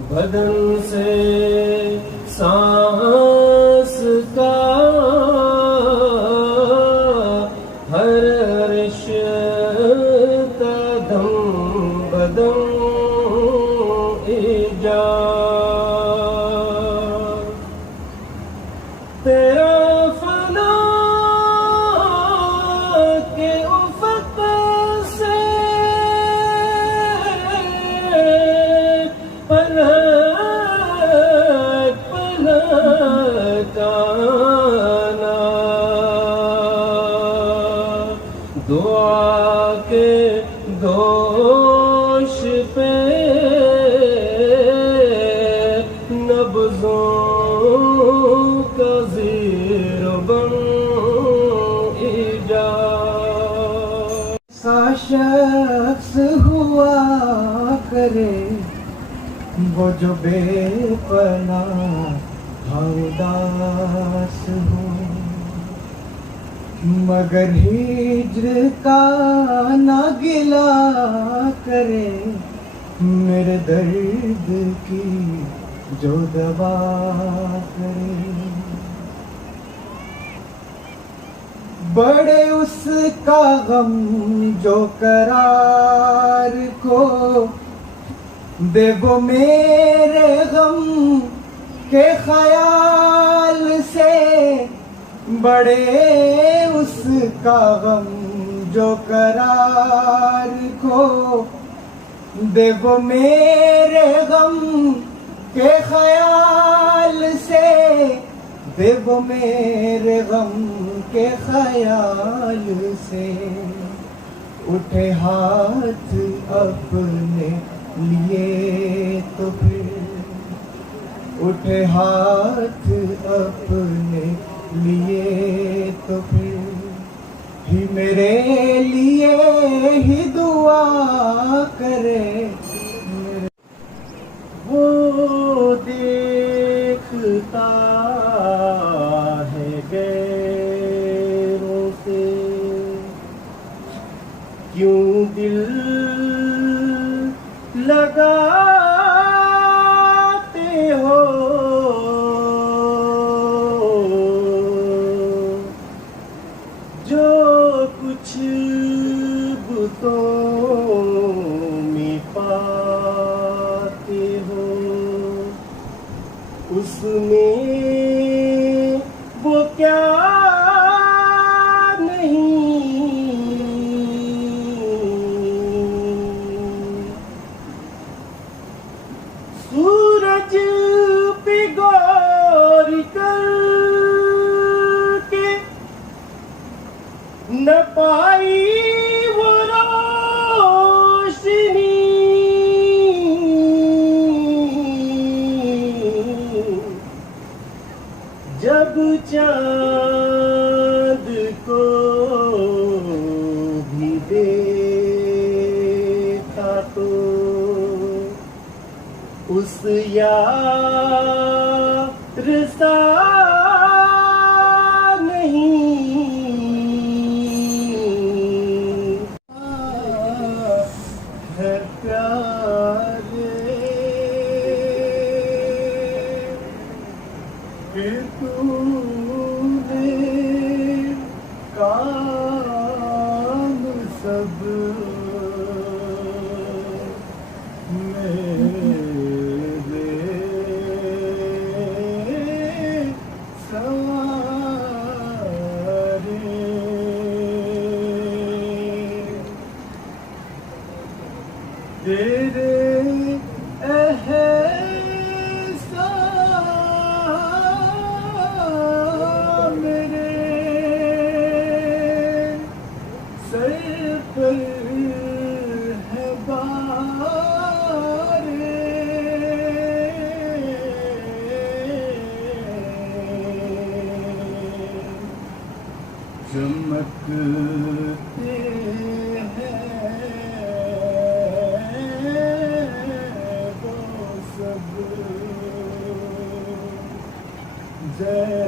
بدن سے سانس کا ہر رشتہ دم بدم ایجاد تیرا فنا کے افق سے پلک پلکانا دعا کے دوش پہ نبضوں کا زیر بم ایجاد سا شخص ہوا کرے وہ جو بے پناہ اداس ہو، مگر ہجر کا نہ گلا کرے میرے درد کی جو دوا کرے۔ بڑے اس کا غم جو قرار کو دے وہ میرے غم کے خیال سے، بڑے اس کا غم جو قرار کو دے وہ میرے غم کے خیال سے، دے وہ میرے غم کے خیال سے۔ اٹھے ہاتھ اپنے لیے تو پھر، اٹھے ہاتھ اپنے لیے تو پھر ہی میرے لیے ہی دعا کرے۔ وہ دیکھتا ہے غیروں سے کیوں دل لگاتے ہو، جو کچھ بتوں میں پاتے ہو اس میں وہ کیا سورج پہ غور کر کے نہ پائی وہ روشنی، جب چاند کو بھی دیکھا تو اس یار سا نہیں ہے پیارے، پھر تو نے کام سب تیرے احسان میرے سر پر ہے بار، چمکتے جے